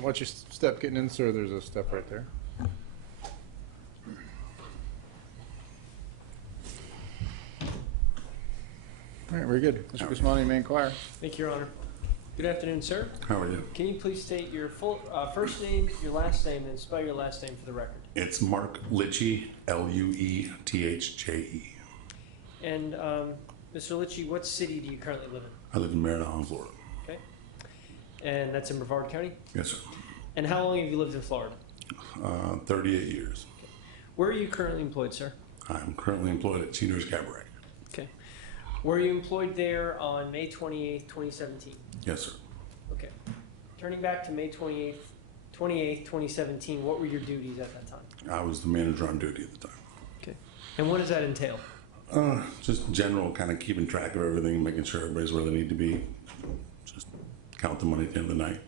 Watch your step getting in, sir. There's a step right there. All right, very good. Mr. Guzmán, you may inquire. Thank you, Your Honor. Good afternoon, sir. How are you? Can you please state your full first name, your last name, and spell your last name for the record? It's Mark Luethje, Luethje. And Mr. Luethje, what city do you currently live in? I live in Maryland, Florida. Okay. And that's in Brevard County? Yes, sir. And how long have you lived in Florida? 38 years. Where are you currently employed, sir? I'm currently employed at Cheater's Cabaret. Okay. Were you employed there on May 28th, 2017? Yes, sir. Okay. Turning back to May 28th, 2017, what were your duties at that time? I was the manager on duty at the time. Okay. And what does that entail? Just general kind of keeping track of everything, making sure everybody's where they need to be. Just count the money at the end of the night,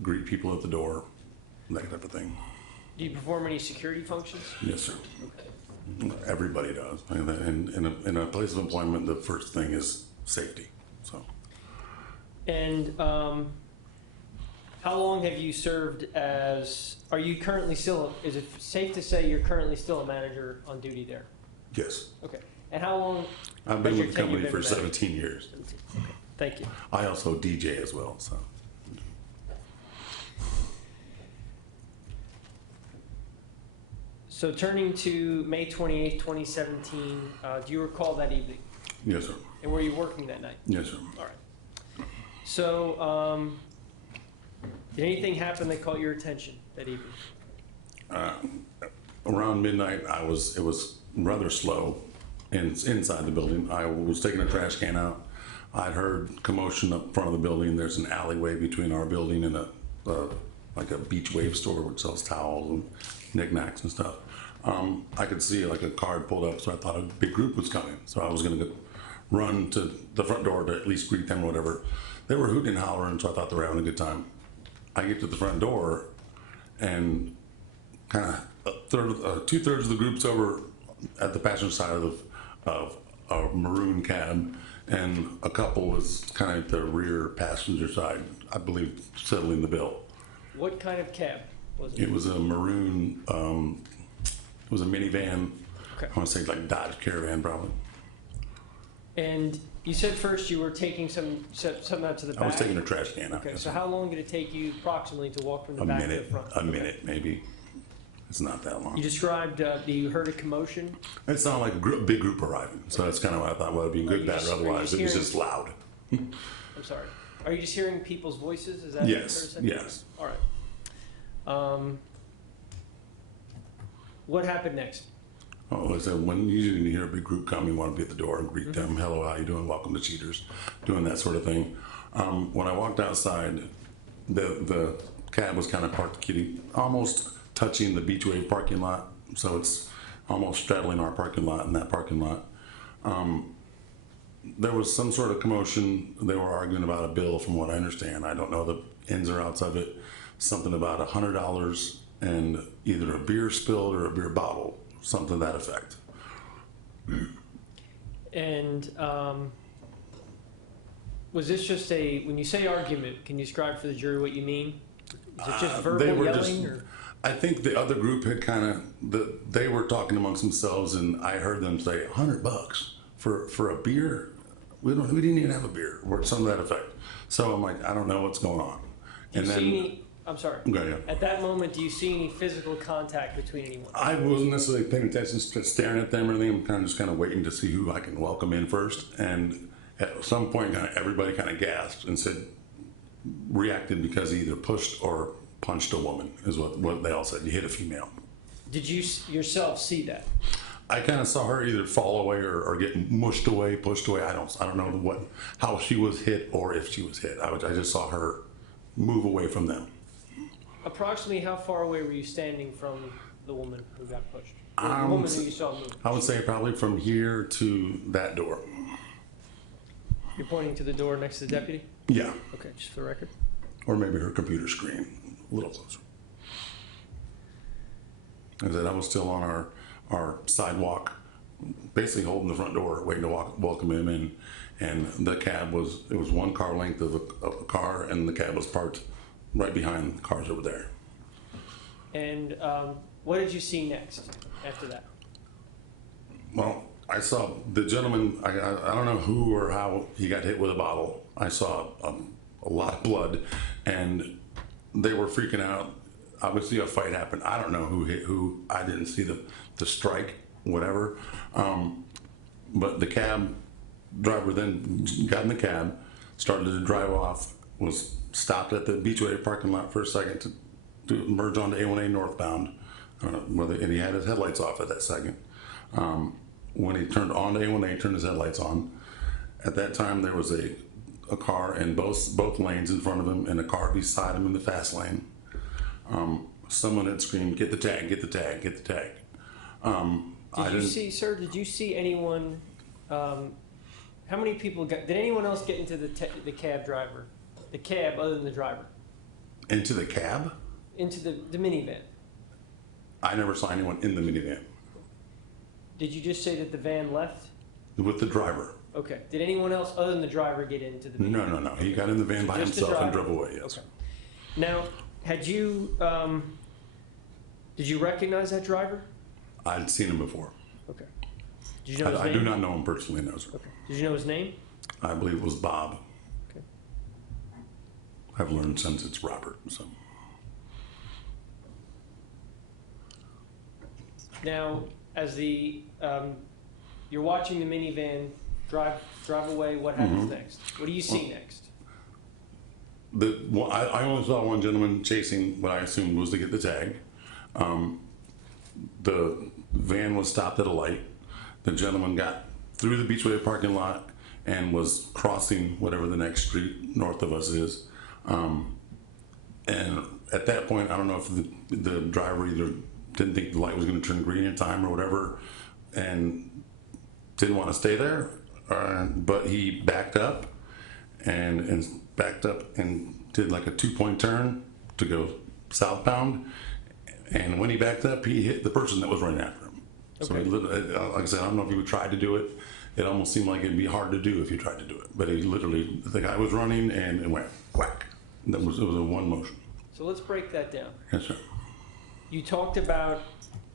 greet people at the door, that type of thing. Do you perform any security functions? Yes, sir. Okay. Everybody does. In a place of employment, the first thing is safety. So. And how long have you served as, are you currently still, is it safe to say you're currently still a manager on duty there? Yes. Okay. And how long? I've been with the company for 17 years. 17. Okay. Thank you. I also DJ as well, so. So turning to May 28th, 2017, do you recall that evening? Yes, sir. And were you working that night? Yes, sir. All right. So did anything happen that caught your attention that evening? Around midnight, it was rather slow inside the building. I was taking a trash can out. I'd heard commotion up front of the building. There's an alleyway between our building and like a beach wave store which sells towels and knickknacks and stuff. I could see like a car had pulled up, so I thought a big group was coming. So I was gonna run to the front door to at least greet them or whatever. They were hooting and hollering, so I thought they were having a good time. I get to the front door and kind of 2/3 of the group's over at the passenger side of a maroon cab, and a couple was kind of at the rear passenger side, I believe, settling the bill. What kind of cab was it? It was a maroon, it was a minivan. Okay. I want to say like Dodge Caravan probably. And you said first you were taking something out to the back. I was taking a trash can out. Okay, so how long did it take you approximately to walk from the back to the front? A minute maybe. It's not that long. You described, you heard a commotion? It sounded like a big group arriving, so that's kind of what I thought, well, it'd be good, bad, or otherwise. It was just loud. I'm sorry. Are you just hearing people's voices? Is that Yes, what you said? yes. All right. What happened next? Oh, I said, when usually you hear a big group come, you want to be at the door and greet them. Hello, how you doing? Welcome to Cheaters. Doing that sort of thing. When I walked outside, the cab was kind of parked kitty, almost touching the Beach Wave parking lot. So it's almost straddling our parking lot and that parking lot. There was some sort of commotion. They were arguing about a bill, from what I understand. I don't know the ins or outs of it. Something about $100 and either a beer spilled or a beer bottle, something to that effect. And was this just when you say argument, can you describe for the jury what you mean? Is it just verbal yelling? Or? I think the other group had they were talking amongst themselves, and I heard them say $100 for a beer. We didn't even have a beer, or something to that effect. So I'm like, I don't know what's going on. I'm sorry. Go ahead. At that moment, do you see any physical contact between anyone? I wasn't necessarily paying attention, just staring at them or anything. I'm just kind of waiting to see who I can welcome in first. And at some point, everybody kind of gasped and reacted because he either pushed or punched a woman, is what they all said. You hit a female. Did you yourself see that? I kind of saw her either fall away or get mushed away, pushed away. I don't know how she was hit or if she was hit. I just saw her move away from them. Approximately how far away were you standing from the woman who got pushed? The woman who you saw move? I would say probably from here to that door. You're pointing to the door next to the deputy? Yeah. Okay, just for the record. Or maybe her computer screen, a little closer. I said I was still on our sidewalk, basically holding the front door, waiting to welcome him in. And the cab it was one car length of a car, and the cab was parked right behind the cars over there. And what did you see next after that? Well, I saw the gentleman, I don't know who or how he got hit with a bottle. I saw a lot of blood, and they were freaking out. Obviously a fight happened. I don't know who hit who. I didn't see the strike, whatever. But the cab driver then got in the cab, started to drive off, was stopped at the Beachway parking lot for a second to merge onto A1A northbound. And he had his headlights off at that second. When he turned on to A1A, turned his headlights on. At that time, there was a car in both lanes in front of him and a car beside him in the fast lane. Someone had screamed, "Get the tag, get the tag, get the tag." Did you see anyone, how many people did anyone else get into the cab driver? The cab other than the driver? Into the cab? Into the minivan? I never saw anyone in the minivan. Did you just say that the van left? With the driver. Okay. Did anyone else other than the driver get into the minivan? No. He got in the van by Just the himself and driver? drove away, yes. Okay. Now, did you recognize that driver? I'd seen him before. Okay. Did you know his I name? do not know him personally, no, sir. Okay. Did you know his name? I believe it was Bob. Okay. I've learned since it's Robert, so. Now, as you're watching the minivan drive away, what happens next? What do you see next? I only saw one gentleman chasing what I assumed was to get the tag. The van was stopped at a light. The gentleman got through the Beachway parking lot and was crossing whatever the next street north of us is. And at that point, I don't know if the driver either didn't think the light was going to turn green in time or whatever, and didn't want to stay there, but he backed up and did like a 2-point turn to go southbound. And when he backed up, he hit the person that was running after him. So Okay. he literally, like I said, I don't know if he would try to do it. It almost seemed like it'd be hard to do if you tried to do it. But he literally, the guy was running and it went whack. It was a one motion. So let's break that down. Yes, sir. You talked about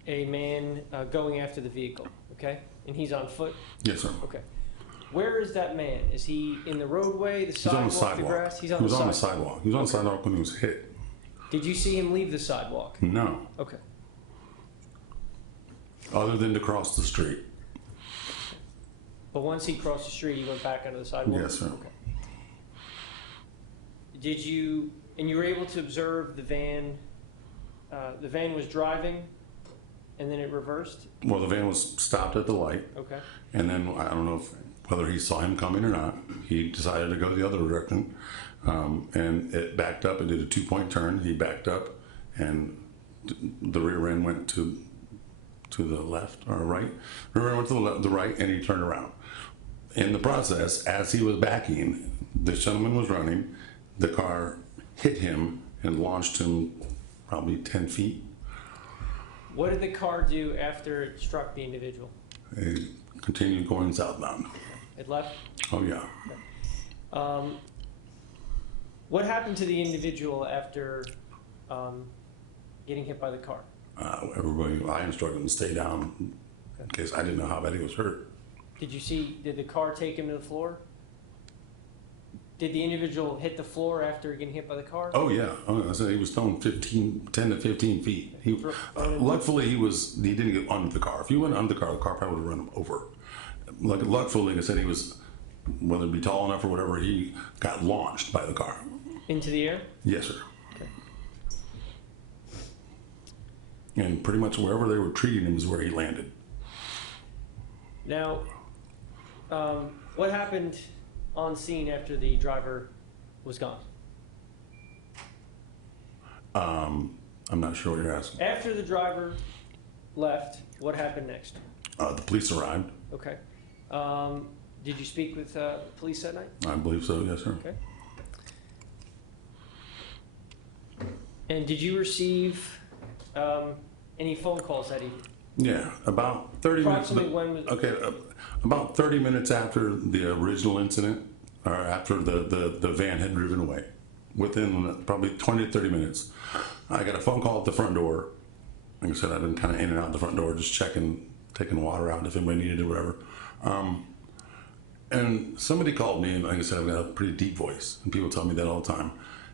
a man going after the vehicle, okay? And he's on foot? Yes, sir. Okay. Where is that man? Is he in the roadway, the He's on the sidewalk, the sidewalk. grass? He's on He was the on the sidewalk. sidewalk. He was on the sidewalk when he was hit. Did you see him leave the sidewalk? No. Okay. Other than to cross the street. But once he crossed the street, he went back onto the sidewalk? Yes, sir. Okay. And you were able to observe the van was driving and then it reversed? Well, the van was stopped at the light. Okay. And then I don't know whether he saw him coming or not. He decided to go the other direction, and it backed up and did a 2-point turn. He backed up, and the rear end went to the left or right. Rear end went to the right, and he turned around. In the process, as he was backing, this gentleman was running. The car hit him and launched him probably 10 feet. What did the car do after it struck the individual? He continued going southbound. It left? Oh, yeah. What happened to the individual after getting hit by the car? I instructed him to stay down in case I didn't know how bad he was hurt. Did the car take him to the floor? Did the individual hit the floor after getting hit by the car? Oh, yeah. I said he was thrown 10 to 15 feet. Luckily, he didn't get under the car. If he went under the car probably would have run him over. Luckily, like I said, he was, whether it be tall enough or whatever, he got launched by the car. Into the air? Yes, sir. Okay. And pretty much wherever they were treating him is where he landed. Now, what happened on scene after the driver was gone? I'm not sure what you're asking. After the driver left, what happened next? The police arrived. Okay. Did you speak with police that night? I believe so, yes, sir. Okay. And did you receive any phone calls that evening? Yeah, about 30 minutes. Approximately when was... Okay, about 30 minutes after the original incident, or after the van had driven away. within probably 20 to 30 minutes, I got a phone call at the front door. Like I said, I've been kind of in and out the front door, just checking, taking water out if anybody needed it or whatever. And somebody called me, and like I said, I've got a pretty deep voice, and people tell me that all the time.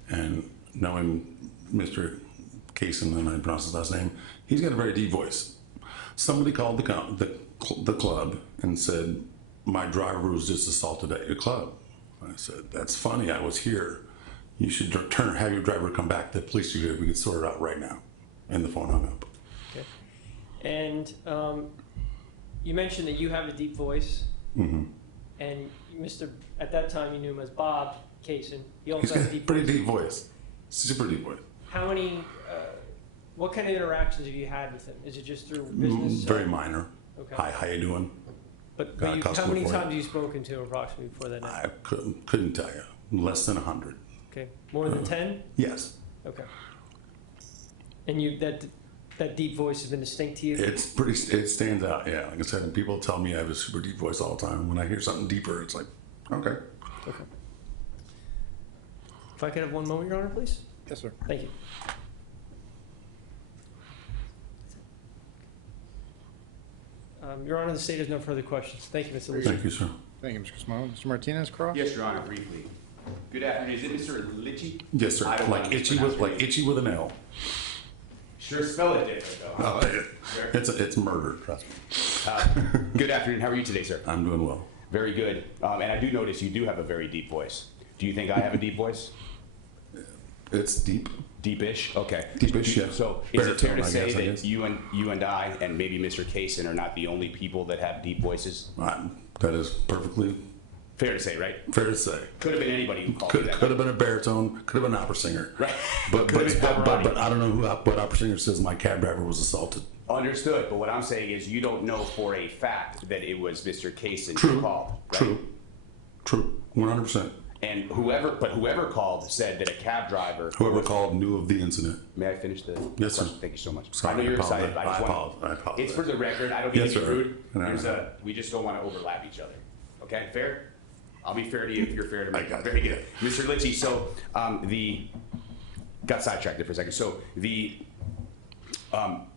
And knowing Mr. Kaysen, and I pronounce his last name, he's got a very deep voice. Somebody called the club and said, my driver was just assaulted at your club. I said, that's funny, I was here. You should have your driver come back. The police are here, we can sort it out right now. And the phone hung up. Okay. And you mentioned that you have a deep voice. Mm-hmm. And at that time you knew him as Bob Kaysen. He also He's has got a deep pretty voice. deep voice. Super deep voice. How many, what kind of interactions have you had with him? Is it just through business? Very minor. Okay. Hi, how you doing? But got a how customer many for you. times have you spoken to him approximately before that night? I couldn't tell you. Less than 100. Okay. More than 10? Yes. Okay. And that deep voice has been distinct to you? It stands out, yeah. Like I said, and people tell me I have a super deep voice all the time. When I hear something deeper, it's like, okay. Okay. If I could have one moment, Your Honor, please? Yes, sir. Thank you. Your Honor, the state has no further questions. Thank you, Mr. Luethje. Thank you, sir. Thank you, Mr. Smalley. Mr. Martinez-Cross? Yes, Your Honor, briefly. Good afternoon. Is it Mr. Luethje? Yes, sir. I don't Like want to itchy mispronounce with your an L. Sure, spell it different, though. I'll take it. Sure. It's murder, trust me. Good afternoon. How are you today, sir? I'm doing well. Very good. And I do notice you do have a very deep voice. Do you think I have a deep voice? It's deep. Deepish? Okay. Deepish, yeah. So is it fair to Baritone, I say guess, I that guess. you and I and maybe Mr. Kaysen are not the only people that have deep voices? That is perfectly Fair to say, right? fair to say. Could have been anybody who called Could me that. have been a baritone. Could have been an opera singer. Right. But Could have been Pavarotti. but I don't know what opera singer says my cab driver was assaulted. Understood. But what I'm saying is you don't know for a fact that it was Mr. Kaysen True. who called. Right? True. 100%. And whoever called said that a cab driver. Whoever called knew of the incident. May I finish the Yes, sir. question? Thank you so much. Sorry, I know you're I apologize. excited. I I apologize. It's for the record. I don't mean Yes, to be sir. rude. No. We just don't want to overlap each other. Okay, fair? I'll be fair to you if you're fair to me. I got Very you. good. Mr. Luethje, so got sidetracked there for a second. So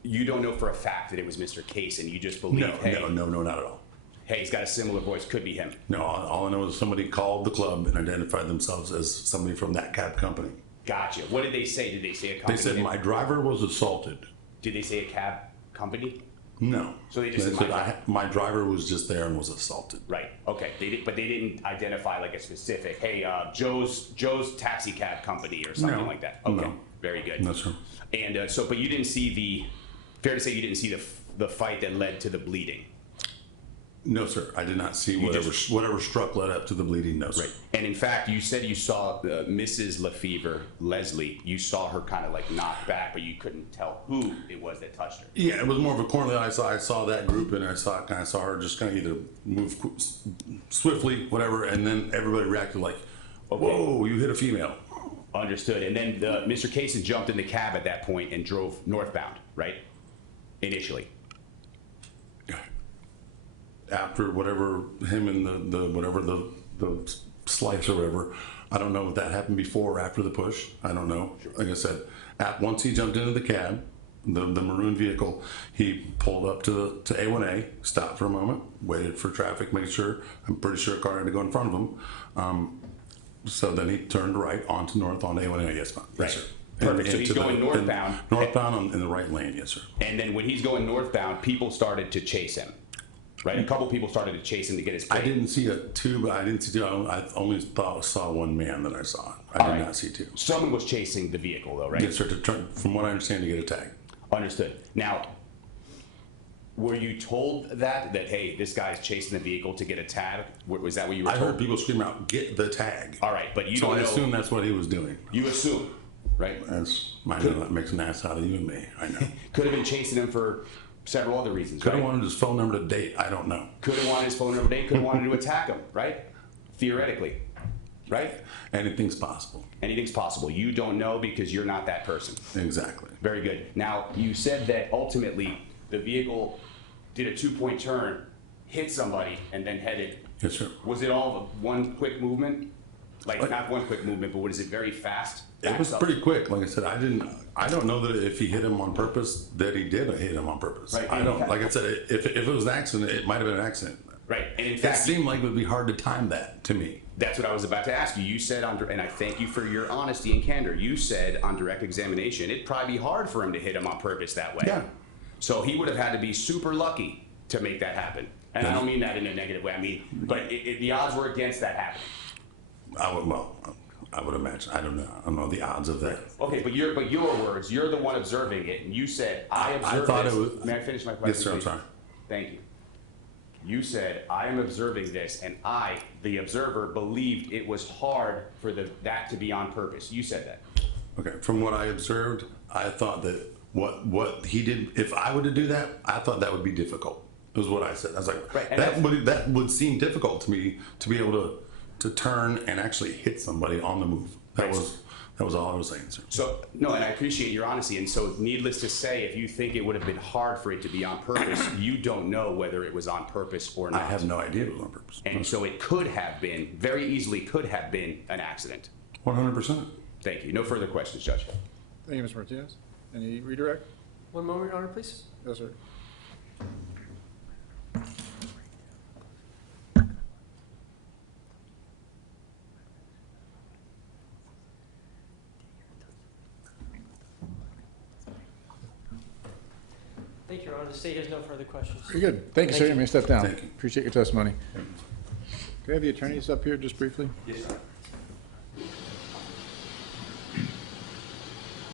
you don't know for a fact that it was Mr. Kaysen. You just believe, No, not at all. hey, he's got a similar voice. Could be him. No, all I know is somebody called the club and identified themselves as somebody from that cab company. Gotcha. What did they say? Did they say a company? They said name? my driver was assaulted. Did they say a cab company? No. So they just said my driver was just there and was assaulted. Right. Okay. But they didn't identify like a specific. Hey, Joe's taxi cab company or something No. like that. Okay. No. Very good. No, sir. And but you didn't see fair to say you didn't see the fight that led to the bleeding. No, sir. I did not see whatever struck led up to the bleeding. No, sir. Right. And in fact, you said you saw Mrs. Lefevre, Leslie. You saw her kind of like knock back, but you couldn't tell who it was that touched her. Yeah, it was more of a corner that I saw that group, and I saw her just kind of either move swiftly, whatever, and then everybody reacted like, "Whoa, you hit a female." Understood. And then Mr. Kaysen jumped in the cab at that point and drove northbound, right? Initially. After whatever him and the slice or whatever, I don't know if that happened before or after the push. I don't know. Like I said, once he jumped into the cab, the maroon vehicle, he pulled up to A1A, stopped for a moment, waited for traffic, made sure. I'm pretty sure a car had to go in front of him. So then he turned right onto A1A. Yes, Right. sir. Perfect. So he's going northbound. Northbound in the right lane. Yes, sir. And then when he's going northbound, people started to chase him. Right? A couple people started to chase him to get his plate. I didn't see two, but I didn't see two. I only saw one man that I saw. I did not see two. Someone was chasing the vehicle, though, right? Yes, sir. From what I understand, to get a tag. Understood. Now, were you told that hey, this guy's chasing the vehicle to get a tag? Was that what you were I told? heard people scream out, "Get the tag!" All right, but you So don't I know. assume that's what he was doing. You assume, right? I know that makes an ass out of you and me. I know. Could have been chasing him for several other reasons. Could have right? wanted his phone number to date. I don't know. Could have wanted his phone number date. Could have wanted to attack him, right? Theoretically, right? Anything's possible. Anything's possible. You don't know because you're not that person. Exactly. Very good. Now, you said that ultimately the vehicle did a 2-point turn, hit somebody, and then headed. Yes, sir. Was it all one quick movement? Like not one quick movement, but what is it? Very fast. It was Backs up? pretty quick. Like I said, I don't know that if he hit him on purpose, that he did hit him on purpose. Right. I don't, like I said, if it was an accident, it might have been an accident. Right. And in It fact, seemed like it would be hard to time that to me. that's what I was about to ask you. You said and I thank you for your honesty and candor. You said on direct examination, it'd probably be hard for him to hit him on purpose that way. Yeah. So he would have had to be super lucky to make that happen. And I don't mean that in a negative way. I mean, but the odds were against that happening. I would imagine. I don't know the odds of that. Okay, but your words, you're the one observing it, and you said, I observed thought this. it was- May I finish my question? Yes, sir. I'm please? sorry. Thank you. You said, I am observing this, and I, the observer, believed it was hard for that to be on purpose. You said that. Okay. From what I observed, I thought that what he did, if I were to do that, I thought that would be difficult. Was what I said. I was like, Right, and that would seem difficult to me to be able to turn and actually hit somebody on the move. That Right. was all I was saying, sir. So, no, and I appreciate your honesty. And so, needless to say, if you think it would have been hard for it to be on purpose, you don't know whether it was on purpose or not. I have no idea it was on purpose. And so it could have been, very easily could have been an accident. 100%. Thank you. No further questions, Judge. Thank you, Mr. Martinez. Any redirect? One moment, Your Honor, please. Yes, sir. Thank you, Your Honor. The state has no further questions. Very good. Thank you, sir. Thank You may step down. Thank you. Appreciate your testimony. Can I have the attorneys up here just briefly? Yes, sir.